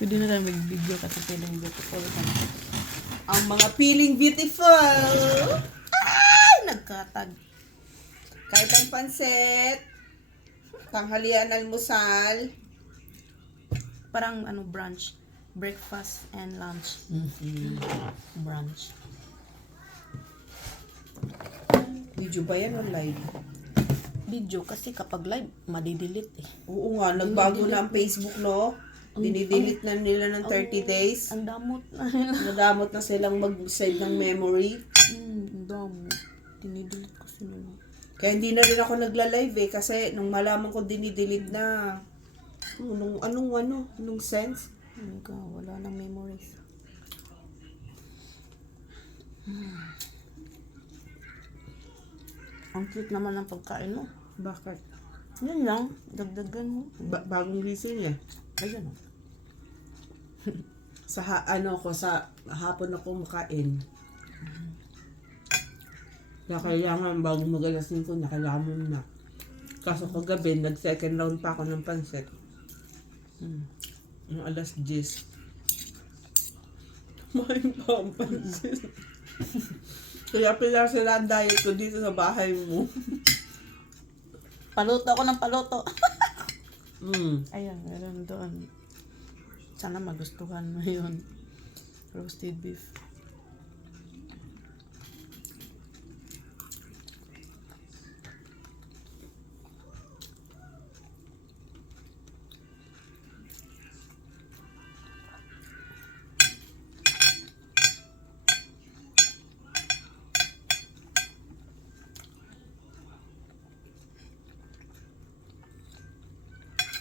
Pwede na tayo mag-video kasi feeling beautiful. Ang mga feeling beautiful. Ay! Nagkatag. Kahit ang pansit. Tanghalian almusal. Parang ano, brunch. Breakfast and lunch. Brunch. Video ba yan o live? Video kasi kapag live, madidelete eh. Oo nga, nagbago na ang Facebook, no? Dinidelete na nila ng 30 days. Ang damot na nila. Nadamot na silang mag-save ng memory. Ang damot. Dinidelete kasi nila. Kaya hindi na rin ako nagla-live eh. Kasi nung malaman ko dinidelete na, anong sense? Wala nang memories. Ang cute naman ng pagkain mo. Bakit? Yan lang. Dagdagan mo. Bagong gising eh. Ayan o. Sa hapon ako makain. Kaya kailangan bago mag-alas 5 na kailangan mo na. Kaso kagabi, nag-second round pa ako ng pansit. Yung alas 10. Kumain pa ang pansit. Kaya pala sila ang diet ko dito sa bahay mo. Paluto ako ng paluto. Ayan. Meron doon. Sana magustuhan mo yun. Roasted beef.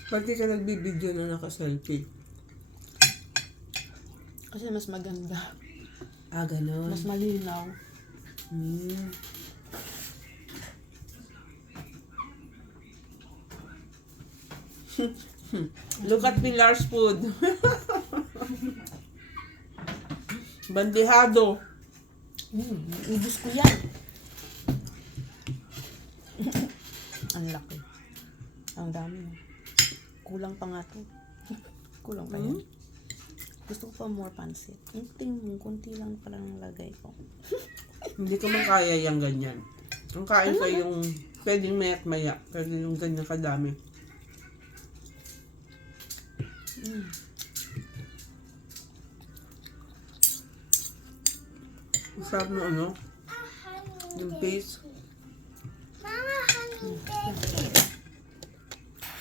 Ba't di ka nagbibideo na naka-selfie? Kasi mas maganda. Ah, ganun. Mas malinaw. Look at Pilar's food. Bandihado. Ubus ko yan. Ang laki. Ang dami. Kulang pa nga to. Kulang pa yan. Gusto ko pa more pansit. Kunti lang pala ng lagay ko. Hindi ko man kaya yung ganyan. Ang kain ko yung pwedeng maya't maya. Pwede yung ganyan kadami. Masarap na ano? Yung paste.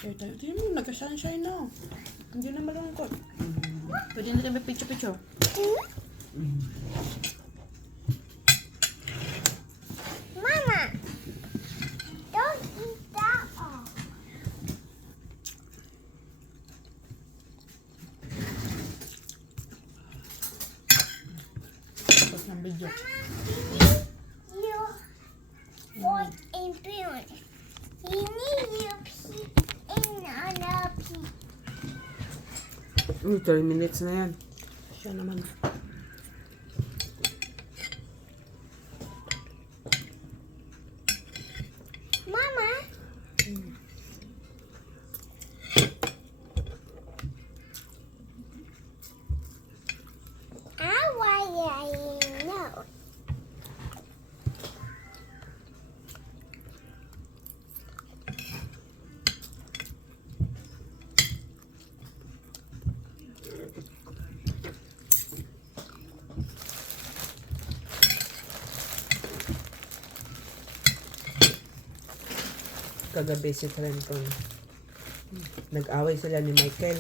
Hindi mo, nagka-sunshine na. Hindi na malungkot. Pwede na tayo picture-picture. Mama, don't eat that all. Tapos ng video. You want a spoon. You need your pee in another pee. 30 minutes na yan. Siya naman. Mama, I want to know. Kagabi si Trenton. Nag-away sila ni Michael.